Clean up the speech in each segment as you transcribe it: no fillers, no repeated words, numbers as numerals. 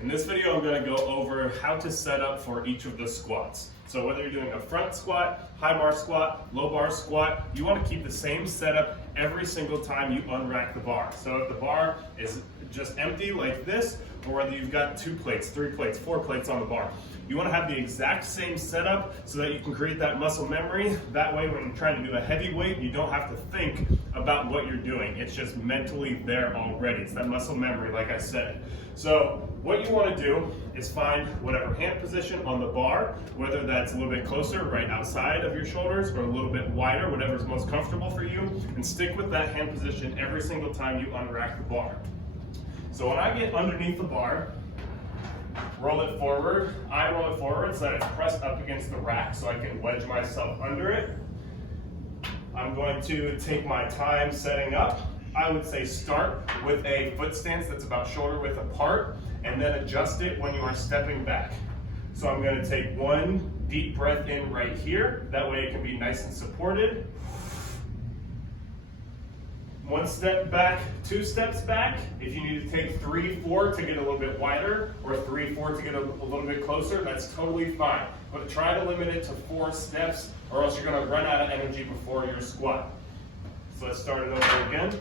In this video, I'm going to go over how to set up for each of the squats. So whether you're doing a front squat, high bar squat, low bar squat, you want to keep the same setup every single time you unrack the bar. So if the bar is just empty like this, or whether you've got 2 plates, 3 plates, 4 plates on the bar, you want to have the exact same setup so that you can create that muscle memory. That way when you're trying to do a heavy weight, you don't have to think about what you're doing. It's just mentally there already. It's that muscle memory, like I said. So what you want to do is find whatever hand position on the bar, whether that's a little bit closer, right outside of your shoulders, or a little bit wider, whatever's most comfortable for you, and stick with that hand position every single time you unrack the bar. So when I get underneath the bar, roll it forward. I roll it forward so that it's pressed up against the rack so I can wedge myself under it. I'm going to take my time setting up. I would say start with a foot stance that's about shoulder width apart and then adjust it when you are stepping back. So I'm going to take one deep breath in right here. That way it can be nice and supported. 1 step back, 2 steps back. If you need to take 3, 4 to get a little bit wider, or 3, 4 to get a little bit closer, that's totally fine. But try to limit it to 4 steps, or else you're going to run out of energy before your squat. So let's start it over again.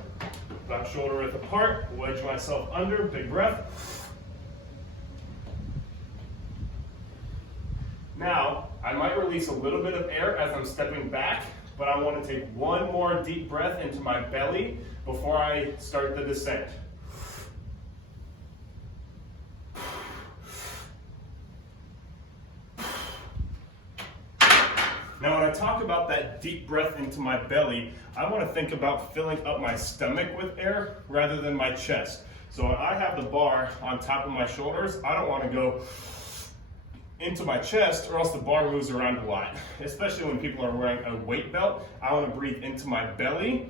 About shoulder width apart, wedge myself under, big breath. Now, I might release a little bit of air as I'm stepping back, but I want to take one more deep breath into my belly before I start the descent. Now when I talk about that deep breath into my belly, I want to think about filling up my stomach with air rather than my chest. So when I have the bar on top of my shoulders, I don't want to go into my chest or else the bar moves around a lot. Especially when people are wearing a weight belt, I want to breathe into my belly.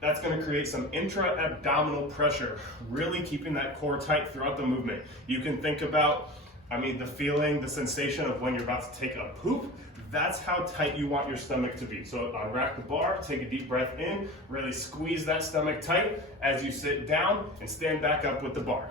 That's going to create some intra-abdominal pressure, really keeping that core tight throughout the movement. You can think about, the feeling, the sensation of when you're about to take a poop. That's how tight you want your stomach to be. So unrack the bar, take a deep breath in, really squeeze that stomach tight as you sit down and stand back up with the bar.